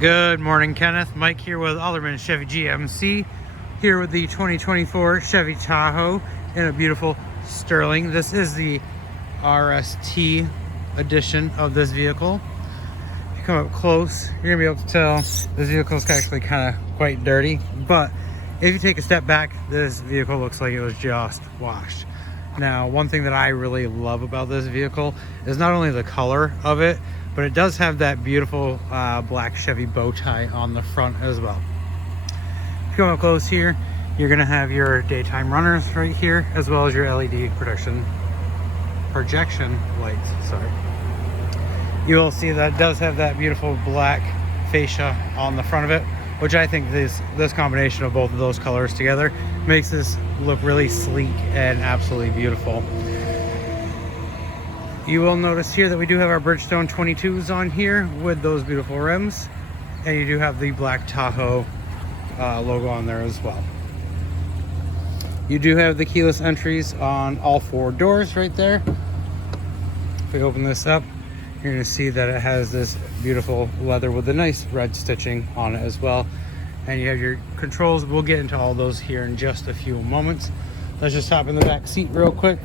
Good morning, Kenneth. Mike here with Alderman Chevy GMC, here with the 2024 Chevy Tahoe in a beautiful sterling. This is the RST edition of this vehicle. If you come up close, you're gonna be able to tell this vehicle is actually kind of quite dirty, but if you take a step back, this vehicle looks like it was just washed. Now, one thing that I really love about this vehicle is not only the color of it, but it does have that beautiful black Chevy bow tie on the front as well. If you come up close here, you're gonna have your daytime runners right here, as well as your LED projection lights, sorry. You will see that it does have that beautiful black fascia on the front of it, which I think this combination of both of those colors together makes this look really sleek and absolutely beautiful. You will notice here that we do have our Bridgestone 22s on here with those beautiful rims, and you do have the black Tahoe logo on there as well. You do have the keyless entries on all four doors right there. If we open this up, you're going to see that it has this beautiful leather with the nice red stitching on it as well. And you have your controls. We'll get into all those here in just a few moments. Let's just hop in the back seat real quick.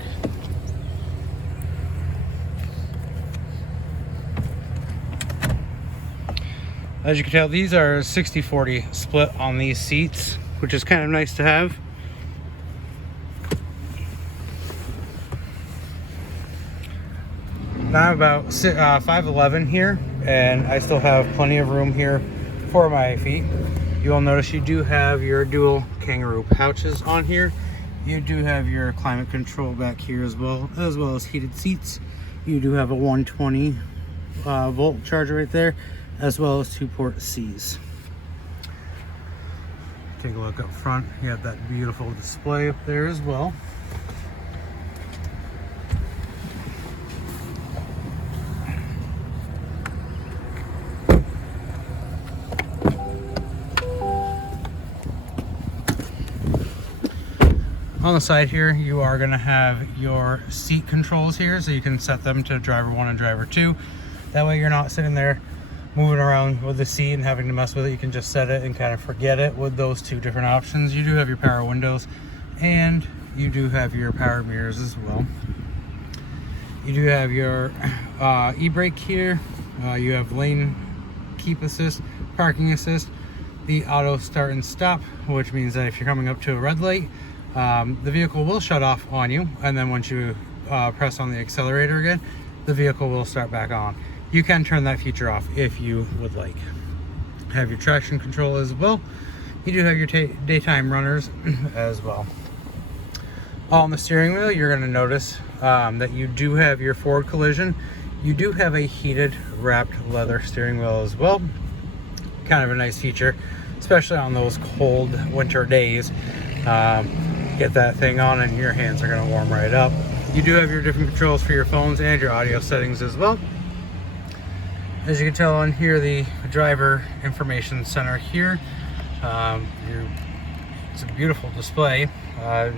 As you can tell, these are 60-40 split on these seats, which is kind of nice to have. Now I'm about 5'11" here, and I still have plenty of room here for my feet. You will notice you do have your dual kangaroo pouches on here. You do have your climate control back here as well as heated seats. You do have a 120 volt charger right there, as well as 2-port C's. Take a look up front. You have that beautiful display up there as well. On the side here, you are going to have your seat controls here, so you can set them to driver 1 and driver 2. That way you're not sitting there moving around with the seat and having to mess with it. You can just set it and kind of forget it with those two different options. You do have your power windows, and you do have your power mirrors as well. You do have your e-brake here. You have lane keep assist, parking assist, the auto start and stop, which means that if you're coming up to a red light, the vehicle will shut off on you, and then once you press on the accelerator again, the vehicle will start back on. You can turn that feature off if you would like. Have your traction control as well. You do have your daytime runners as well. On the steering wheel, you're going to notice that you do have your forward collision. You do have a heated wrapped leather steering wheel as well. Kind of a nice feature, especially on those cold winter days. Get that thing on and your hands are going to warm right up. You do have your different controls for your phones and your audio settings as well. As you can tell on here, the driver information center here, it's a beautiful display. Right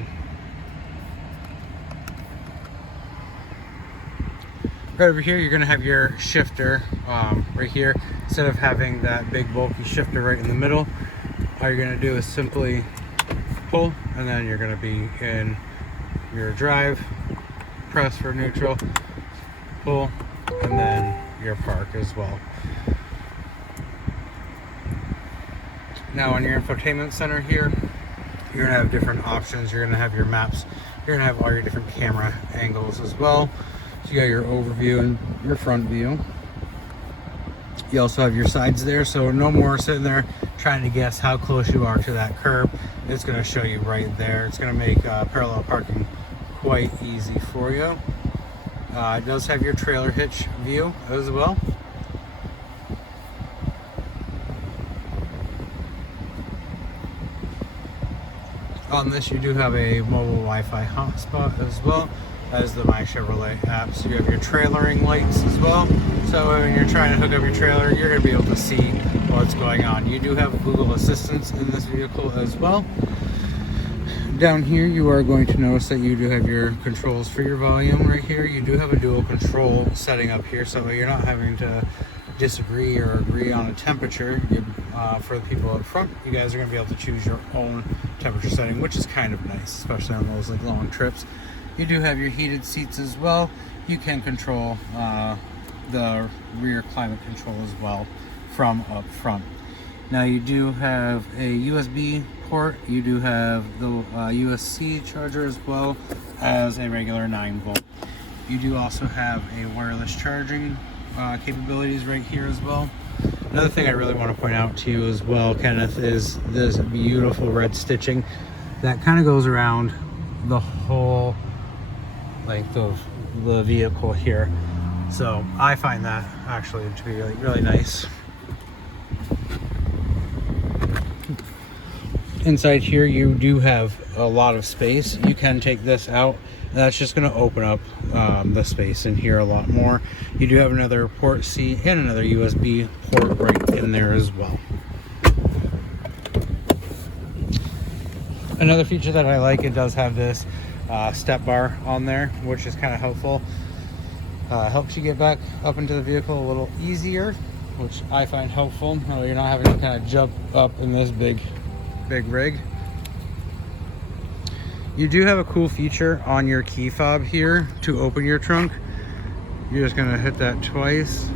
over here, you're going to have your shifter right here. Instead of having that big bulky shifter right in the middle, all you're going to do is simply pull, and then you're going to be in your drive, press for neutral, pull, and then your park as well. Now on your infotainment center here, you're going to have different options. You're going to have your maps. You're going to have all your different camera angles as well. So you got your overview and your front view. You also have your sides there, so no more sitting there trying to guess how close you are to that curb. It's going to show you right there. It's going to make parallel parking quite easy for you. It does have your trailer hitch view as well. On this, you do have a mobile Wi-Fi hotspot as well as the My Chevrolet app. So you have your trailering lights as well. So when you're trying to hook up your trailer, you're going to be able to see what's going on. You do have Google Assistance in this vehicle as well. Down here, you are going to notice that you do have your controls for your volume right here. You do have a dual control setting up here, so you're not having to disagree or agree on a temperature, for the people up front, you guys are going to be able to choose your own temperature setting, which is kind of nice, especially on those like long trips. You do have your heated seats as well. You can control the rear climate control as well from up front. Now you do have a USB port. You do have the USB charger as well as a regular 9-volt. You do also have a wireless charging capabilities right here as well. Another thing I really want to point out to you as well, Kenneth, is this beautiful red stitching that kind of goes around the whole length of the vehicle here. So I find that actually to be really, really nice. Inside here you do have a lot of space. You can take this out. That's just going to open up the space in here a lot more. You do have another port C and another USB port right in there as well. Another feature that I like, it does have this step bar on there, which is kind of helpful. Helps you get back up into the vehicle a little easier, which I find helpful. You're not having to kind of jump up in this big rig. You do have a cool feature on your key fob here to open your trunk. You're just gonna hit that twice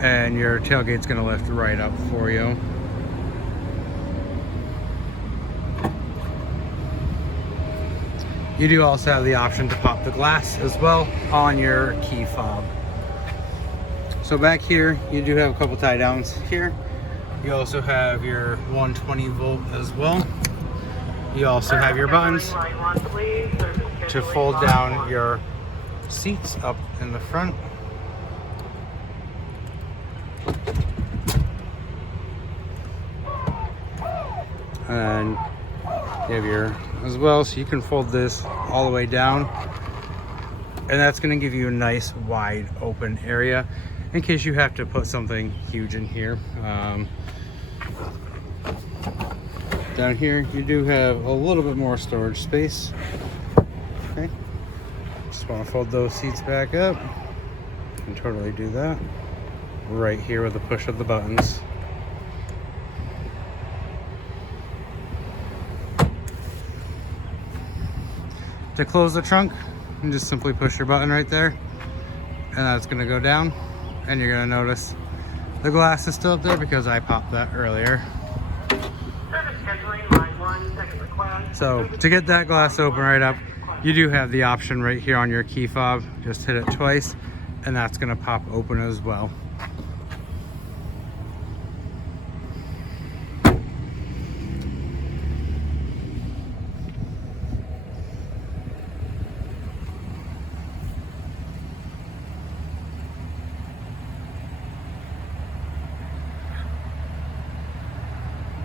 and your tailgate's gonna lift right up for you. You do also have the option to pop the glass as well on your key fob. So back here, you do have a couple tie downs here. You also have your 120 volt as well. You also have your buttons to fold down your seats up in the front. And you have your as well, so you can fold this all the way down, and that's going to give you a nice wide open area in case you have to put something huge in here. Down here you do have a little bit more storage space. Okay, just want to fold those seats back up. You can totally do that right here with the push of the buttons. To close the trunk, you just simply push your button right there, and that's going to go down, and you're going to notice the glass is still up there because I popped that earlier. So to get that glass open right up, you do have the option right here on your key fob. Just hit it twice and that's going to pop open as well.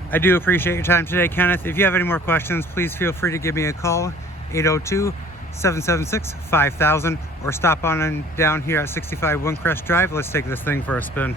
I do appreciate your time today, Kenneth. If you have any more questions, please feel free to give me a call, 802-776-5000, or stop on and down here at 65 Windcrest Drive. Let's take this thing for a spin.